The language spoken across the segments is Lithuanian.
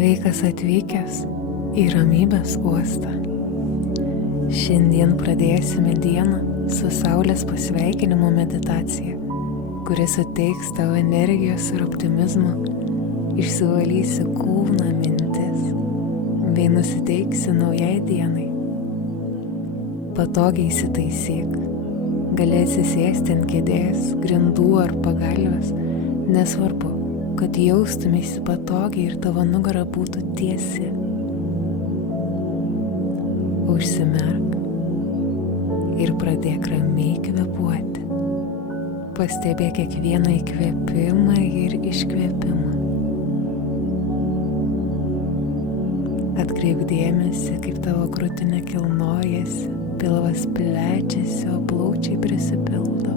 Sveikas atvykęs į ramybės uostą. Šiandien pradėsime dieną su Saulės pasveikinimo meditacija, kuri suteiks tau energijos ir optimizmo, išsivalysi kūną, mintis, bei nusiteiksi naujai dienai. Patogiai įsitaisyk, gali atsisėsti ant kėdės, grindų ar pagalvės, nesvarbu, kad jaustumėsi patogiai ir tavo nugara būtų tiesi. Užsimerk ir pradėk ramiai kvėpuoti. Pastebėk kiekvieną įkvėpimą ir iškvėpimą. Atkreipk dėmesį, kaip tavo krūtinė kilnojasi, pilvas plečiasi, o plaučiai prisipildo.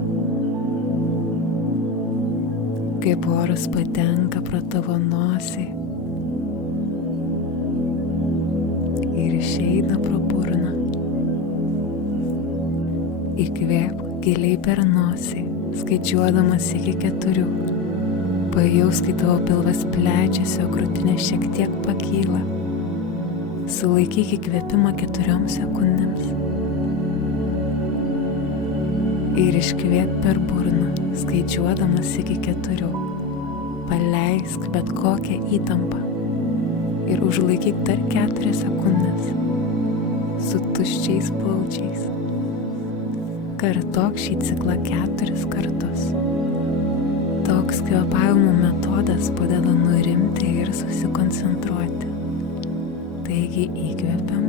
Kaip oras patenka pro tavo nosį ir išeina pro burną. Įkvėpk giliai per nosį, skaičiuodamas iki 4. Pajaus, kai tavo pilvas plečiasi, o krūtinė šiek tiek pakyla. Sulaikyk įkvėpimą 4 sekundėms. Ir iškvėp per burną, skaičiuodamas iki 4. Paleisk bet kokią įtampą ir užlaikyk dar 4 sekundės su tuščiais plaučiais. Kartok šį ciklą 4 kartus. Toks kvėpavimo metodas padeda nurimti ir susikoncentruoti. Taigi įkvepiam.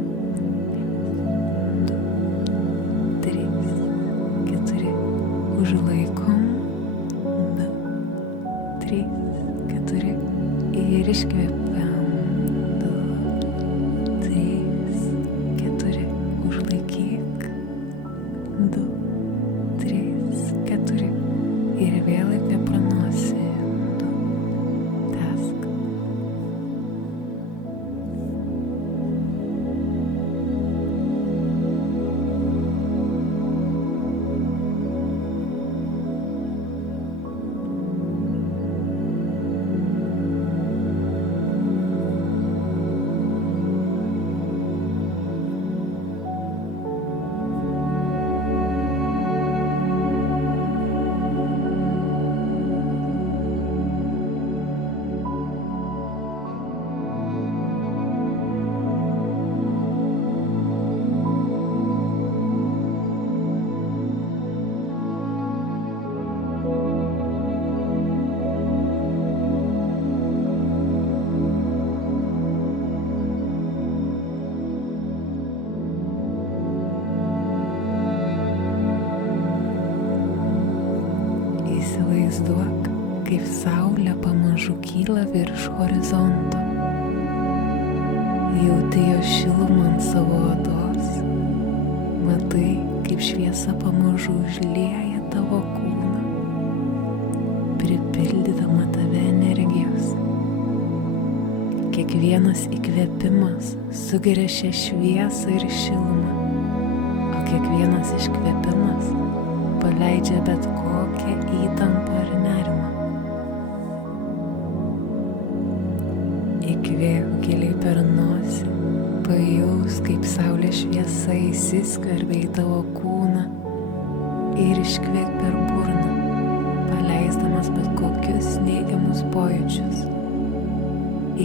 2, 3, 4. Užlaikom. 2, 3, 4. Ir iškvepiam. 2, 3, 4. Užlaikyk. 2, 3, 4. Ir vėl įkvėp pro nosį. 2. Tęsk. Įsivaizduok, kaip saulė pamažu kyla virš horizonto. Jauti jo šilumą ant savo odos. Matai, kaip šviesa pamažu užlieja tavo kūną, pripildydama tave energijos. Kiekvienas įkvėpimas sugeria šią šviesą ir šilumą, o kiekvienas iškvėpimas paleidžia bet kokią įtampą ar nerimą. Įkvėp giliai per nosį, pajaus, kaip saulės šviesa įsiskverbia į tavo kūną ir iškvėp per burną, paleisdamas bet kokius neigiamus pojūčius.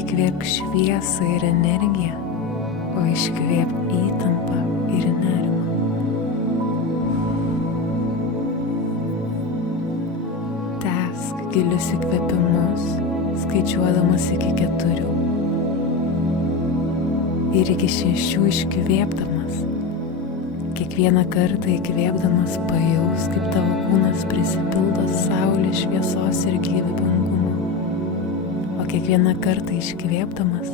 Įkvėp šviesą ir energiją, o iškvėp įtampą ir nerimą. Gilius įkvėpimus, skaičiuodamas iki 4. Ir iki 6 iškvėpdamas. Kiekvieną kartą įkvėpdamas pajaus, kaip tavo kūnas prisipildo saulės šviesos ir gyvybingumo. O kiekvieną kartą iškvėpdamas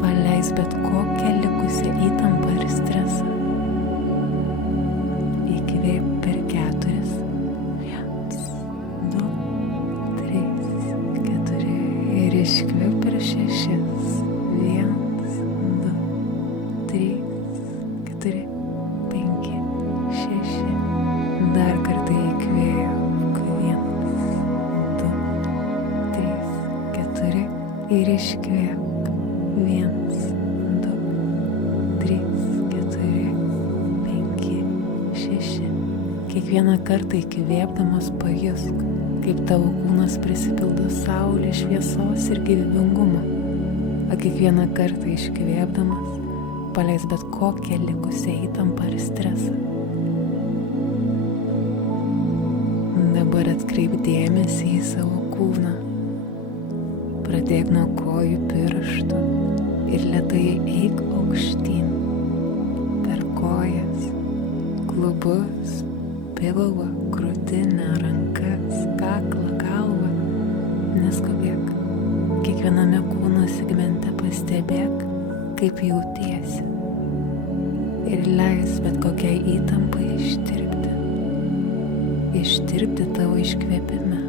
paleis bet kokią likusią įtampą ir stresą. Įkvėp per 4. Iškvėp per 6. 1, 2, 3, 4, 5, 6. Dar kartą įkvėp. 1, 2, 3, 4. Ir iškvėp. Kiekvieną kartą įkvėpdamas pajusk, kaip tavo kūnas prisipildo saulės, šviesos ir gyvybingumo, o kiekvieną kartą iškvėpdamas paleis bet kokią likusią įtampą ir stresą. Dabar atkreip dėmesį į savo kūną. Pradėk nuo kojų pirštų ir lėtai eik aukštyn per kojas, klubus, pilvą, krūtinę, rankas, kaklą, galvą. Neskubėk. Kiekviename kūno segmente pastebėk, kaip jautiesi. Ir leis bet kokiai įtampai ištirpti. Ištirpti tavo iškvėpime.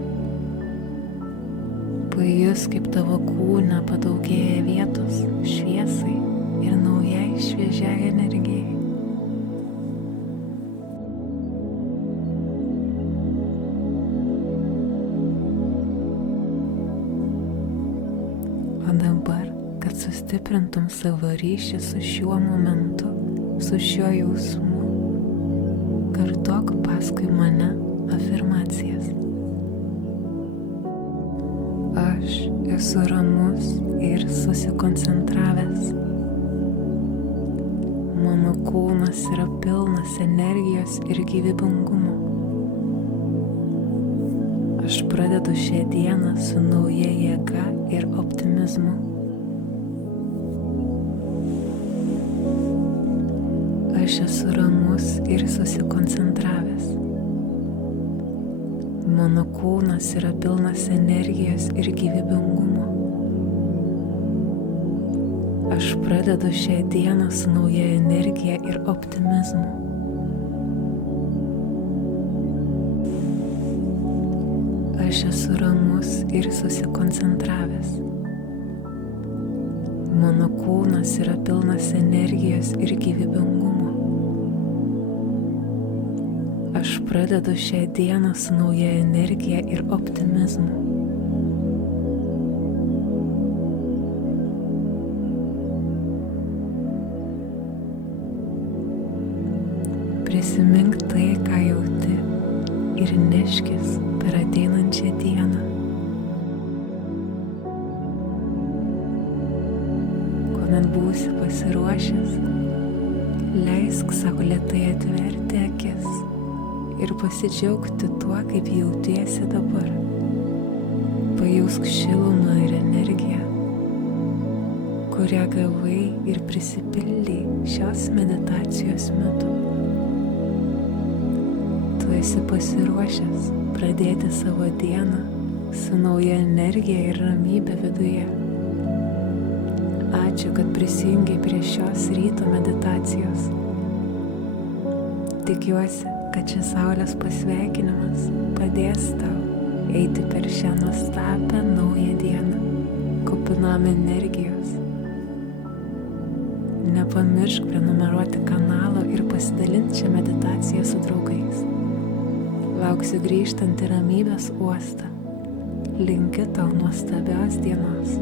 Pajus, kaip tavo kūne padaugėja vietos šviesai ir naujai šviežiai energijai. O dabar, kad sustiprintum savo ryšį su šiuo momentu, su šiuo jausmu, kartok paskui mane afirmacijas. Aš esu ramus ir susikoncentravęs. Mano kūnas yra pilnas energijos ir gyvybingumo. Aš pradedu šią dieną su nauja jėga ir optimizmu. Aš esu ramus ir susikoncentravęs. Mano kūnas yra pilnas energijos ir gyvybingumo. Aš pradedu šią dieną su nauja energija ir optimizmu. Aš esu ramus ir susikoncentravęs. Mano kūnas yra pilnas energijos ir gyvybingumo. Aš pradedu šią dieną su nauja energija ir optimizmu. Prisimink tai, ką jauti ir neškis per ateinančią dieną. Kuomet būsi pasiruošęs, leisk savo lėtai atverti akis ir pasidžiaugti tuo, kaip jautiesi dabar. Pajausk šilumą ir energiją, kurią gavai ir prisipildei šios meditacijos metu. Tu esi pasiruošęs pradėti savo dieną su nauja energija ir ramybė viduje. Ačiū, kad prisijungiai prie šios ryto meditacijos. Tikiuosi, kad šis saulės pasveikinimas padės tau eiti per šią nuostabią naują dieną, kupinam energijos. Nepamiršk prenumeruoti kanalo ir pasidalinti šią meditaciją su draugais. Lauksiu grįžtant į ramybės uostą. Linkiu tau nuostabios dienos.